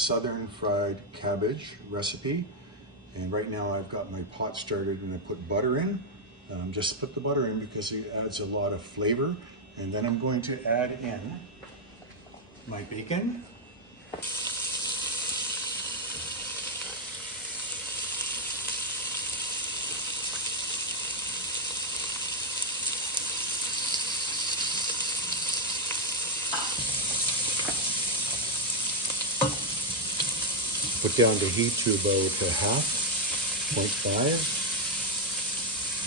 southern fried cabbage recipe. And right now I've got my pot started and I put butter in. Just put the butter in because it adds a lot of flavor. And then I'm going to add in my bacon. Put down the heat to about 0.5.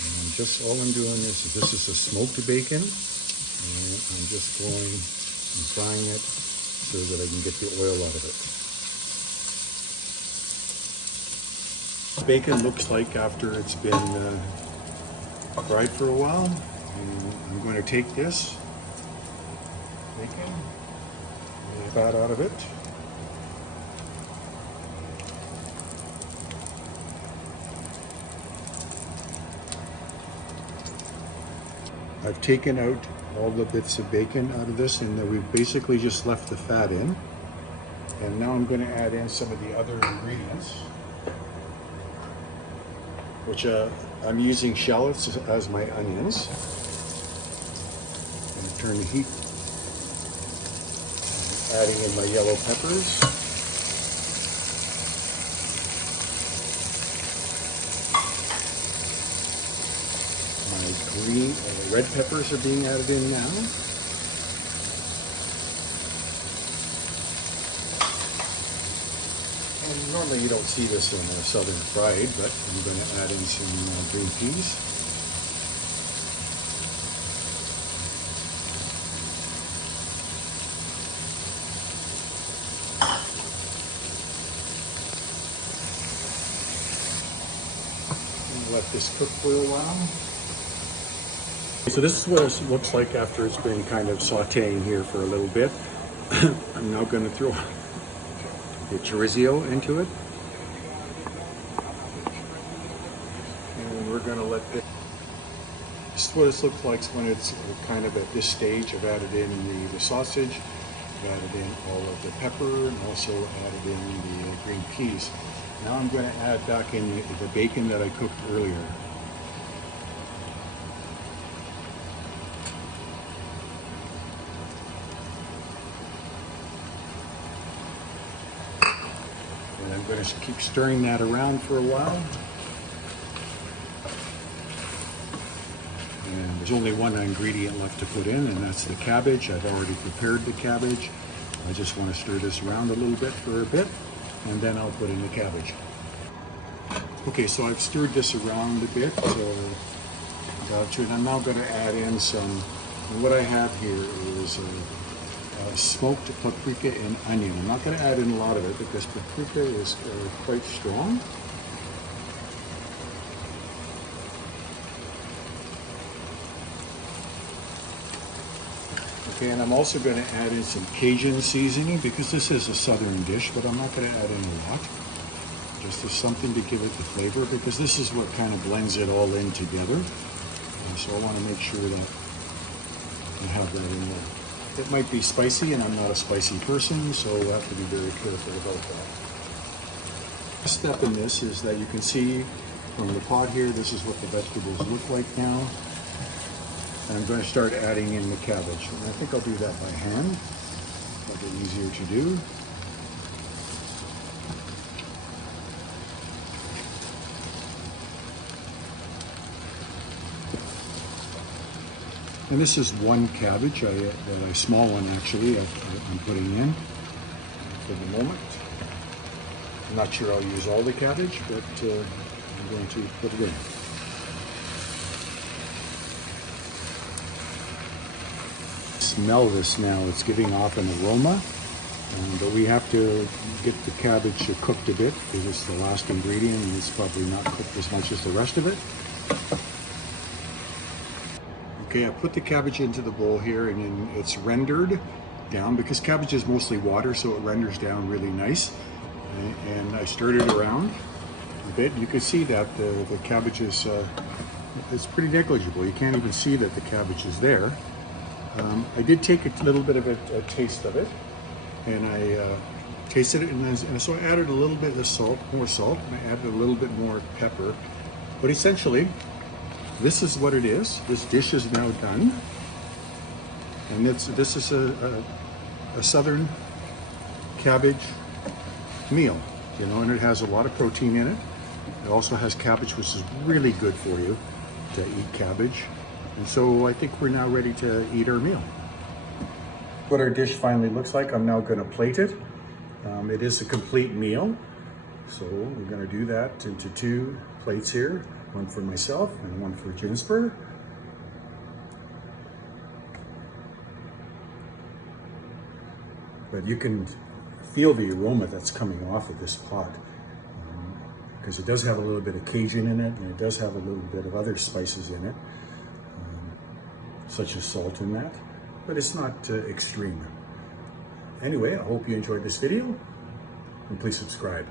And just all I'm doing is, this is a smoked bacon, and I'm just going and frying it so that I can get the oil out of it. Bacon looks like after it's been fried for a while. And I'm going to take this bacon and the fat out of it. I've taken out all the bits of bacon out of this, and we've basically just left the fat in. And now I'm going to add in some of the other ingredients, which I'm using shallots as my onions. I'm going to turn the heat, adding in my yellow peppers. Red peppers are being added in now. And normally you don't see this in a southern fried, but I'm going to add in some green peas. And let this cook for a while. So this is what it looks like after it's been kind of sauteing here for a little bit. I'm now going to throw the chorizo into it. And we're going to let this... This is what it looks like when it's kind of at this stage. I've added in the sausage, I've added in all of the pepper, and also added in the green peas. Now I'm going to add back in the bacon that I cooked earlier. And I'm going to keep stirring that around for a while. And there's only one ingredient left to put in, and that's the cabbage. I've already prepared the cabbage. I just want to stir this around a little bit for a bit, and then I'll put in the cabbage. Okay, so I've stirred this around a bit, and I'm now going to add in some, and what I have here is smoked paprika and onion. I'm not going to add in a lot of it because paprika is quite strong. Okay, and I'm also going to add in some Cajun seasoning because this is a southern dish, but I'm not going to add in a lot. Just as something to give it the flavor, because this is what kind of blends it all in together. So I want to make sure that I have that in there. It might be spicy, and I'm not a spicy person, so I have to be very careful about that. The step in this is that you can see from the pot here, this is what the vegetables look like now. And I'm going to start adding in the cabbage. And I think I'll do that by hand. That'll be easier to do. And this is one cabbage, a small one actually, I'm putting in for the moment. I'm not sure I'll use all the cabbage, but I'm going to put it in. Smell this now, it's giving off an aroma, but we have to get the cabbage cooked a bit because it's the last ingredient and it's probably not cooked as much as the rest of it. Okay, I put the cabbage into the bowl here, and then it's rendered down because cabbage is mostly water, so it renders down really nice. And I stirred it around a bit. You can see that the cabbage is it's pretty negligible. You can't even see that the cabbage is there. I did take a little bit of a taste of it, and I tasted it, and so I added a little bit of salt, more salt, and I added a little bit more pepper. But essentially, this is what it is. This dish is now done. And this is a southern cabbage meal, you know, and it has a lot of protein in it. It also has cabbage, which is really good for you to eat cabbage. And so I think we're now ready to eat our meal. What our dish finally looks like, I'm now going to plate it. It is a complete meal. So we're going to do that into 2 plates here, one for myself and one for Ginsberg. But you can feel the aroma that's coming off of this pot, because it does have a little bit of Cajun in it, and it does have a little bit of other spices in it, such as salt in that, but it's not extreme. Anyway, I hope you enjoyed this video, and please subscribe.